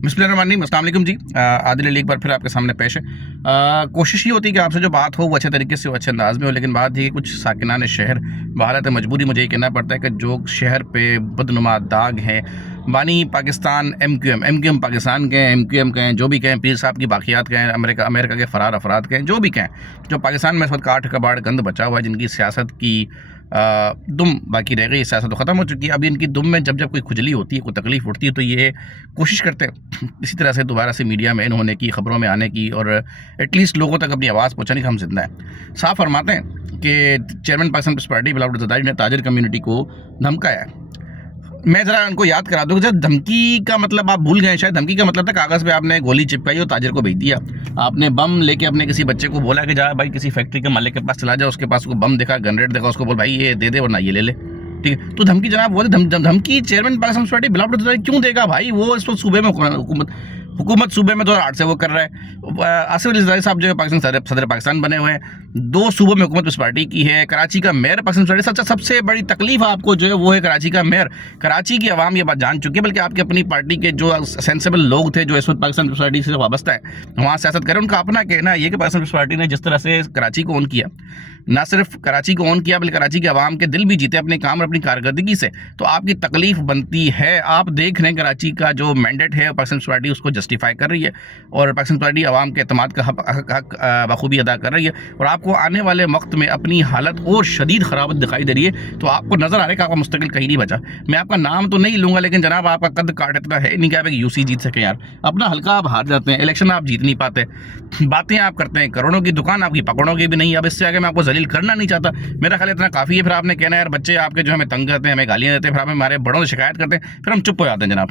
बिस्मिल्लाहिर्रहमानिर्रहीम, अस्सलाम वालेकुम जी। आदिल अली एक बार फिर आपके सामने पेश है। कोशिश ये होती है कि आपसे जो बात हो वो अच्छे तरीके से हो, अच्छे अंदाज में हो, लेकिन बात ये कुछ साकिनान शहर बहालत मजबूरी मुझे ये कहना पड़ता है कि जो शहर पे बदनुमा दाग हैं, बानी Pakistan M Q M Pakistan के MQM के हैं, जो भी कहें, पीर साहब की बाक़ियात कहें, अमेरिका के फ़रार अफराद कहें, जो भी कहें, जो पाकिस्तान में इस वक्त काठ कबाड़ गंद बचा हुआ है, जिनकी सियासत की दुम बाकी रह गई, सियासत तो ख़त्म हो चुकी है। अभी इनकी दुम में जब कोई खुजली होती है, कोई तकलीफ़ उठती है, तो ये कोशिश करते हैं इसी तरह से दोबारा से मीडिया में इन होने की, ख़बरों में आने की, और एटलीस्ट लोगों तक अपनी आवाज़ पहुँचाने की हम जिंदा हैं। साफ फरमाते हैं कि चेयरमैन पाकिस्तान पीपल्स पार्टी बिलावल भुट्टो ज़रदारी ने ताजिर कम्यूनिटी को धमकाया है। मैं ज़रा उनको याद करा दूँ कि धमकी का मतलब आप भूल गए शायद। धमकी का मतलब था कागज़ पे आपने गोली चिपकाई और ताजिर को भेज दिया। आपने बम लेके अपने किसी बच्चे को बोला कि जा भाई किसी फैक्ट्री के मालिक के पास चला जाओ, उसके पास को बम देखा, गनरेट देखा, उसको बोल भाई ये दे दे वरना ये ले ले। ठीक है, तो धमकी जनाब वो धमकी चेयरमैन पाकिस्तान पीपल्स पार्टी बिलावल भुट्टो ज़रदारी क्यों देगा भाई? वो इस वक्त सूबे में हुकूमत सूबे में 2008 से वो कर रहा है। आसिफ अली ज़रदारी साहब जो है पाकिस्तान सदर पाकिस्तान बने हुए हैं। 2 सूबों में हुकूमत उस पार्टी की है। कराची का मेयर पाकिस्तान पार्टी, सबसे बड़ी तकलीफ आपको जो है वो है कराची का मेयर। कराची की आवाम ये बात जान चुकी है, बल्कि आपकी अपनी पार्टी के जो सेंसेबल लोग थे जो इस वक्त पाकिस्तान पार्टी से वाबस्ता है, वहाँ सियासत करें, उनका अपना कहना है कि पाकिस्तान पार्टी ने जिस तरह से कराची को ऑन किया, ना सिर्फ कराची को ऑन किया बल्कि कराची के आवाम के दिल भी जीते अपने काम और अपनी कारकर्दगी से, तो आपकी तकलीफ बनती है। आप देख रहे हैं कराची का जो मैंडेट है पाकिस्तान पार्टी उसको जस्टिफाई कर रही है, और पाकिस्तान पार्टी आवाम के एतमाद का हक बखूबी अदा कर रही है, और आपको आने वाले वक्त में अपनी हालत और शदीद खराबत दिखाई दे रही है। तो आपको नज़र आ रहा है कि आपका मुस्तकिल कहीं नहीं बचा। मैं आपका नाम तो नहीं लूँगा, लेकिन जनाब आपका कद काट इतना है नहीं कि आप एक UC जीत सकें। यार, अपना हल्का आप हार जाते हैं, इलेक्शन आप जीत नहीं पाते, बातें आप करते हैं, करोड़ों की दुकान आपकी पकड़ोगे भी नहीं। अब इससे आगे मैं आपको जलील करना नहीं चाहता। मेरा ख्याल इतना काफ़ी है। फिर आपने कहना यार बच्चे आपके जो हमें तंग करते हैं, हमें गालियाँ देते हैं, फिर हमें हमारे बड़ों से शिकायत करते हैं, फिर हम चुप हो जाते हैं जनाब।